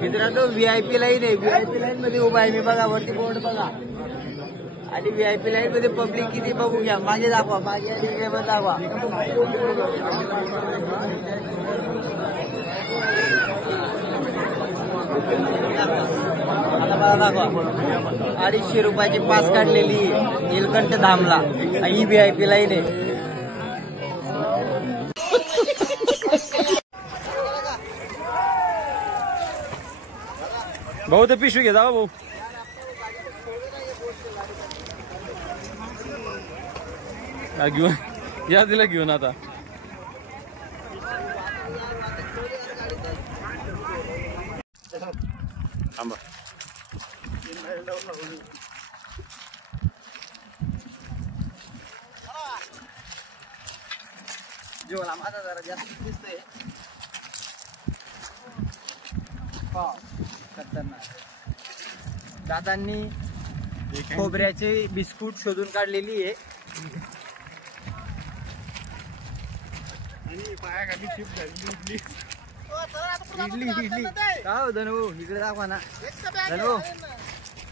मित्रांनो VIP line आहे, VIP line मध्ये उभा आहे मी बघा, वरती बोर्ड बघा आणि VIP लाईन मध्ये पब्लिक किती बघू घ्या, मागे दाखवा, मागे आणि इकडे दाखवा. दाखवा 250 रुपयाची पास काढलेली नीलकंठ धामला, ही VIP लाईन आहे. भाऊ ते पिशवी घे जावा भाऊ. घेऊन या तिला घेऊन आता. थांबा. जेवला माझा जरा जास्त दिसतोय. दादांनी खोबऱ्याचे बिस्कुट शोधून काढलेली आहे आणि पायाखाली चिप झाली इडली. इडली का हो धनु, इकडे दाखवा ना धनु.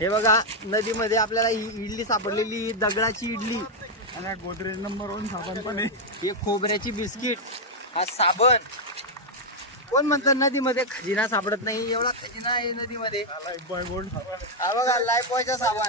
हे बघा नदीमध्ये आपल्याला ही इडली सापडलेली, दगडाची इडली. आणि गोदरेज नंबर 1 साबण पण आहे. हे खोबऱ्याची बिस्किट, हा साबण. कोण म्हणतात नदीमध्ये खजिना सापडत नाही, एवढा खजिना आहे नदीमध्ये. लाईफ बॉय गोल्ड साबण. हा बघा लाईफ बॉयचा साबण.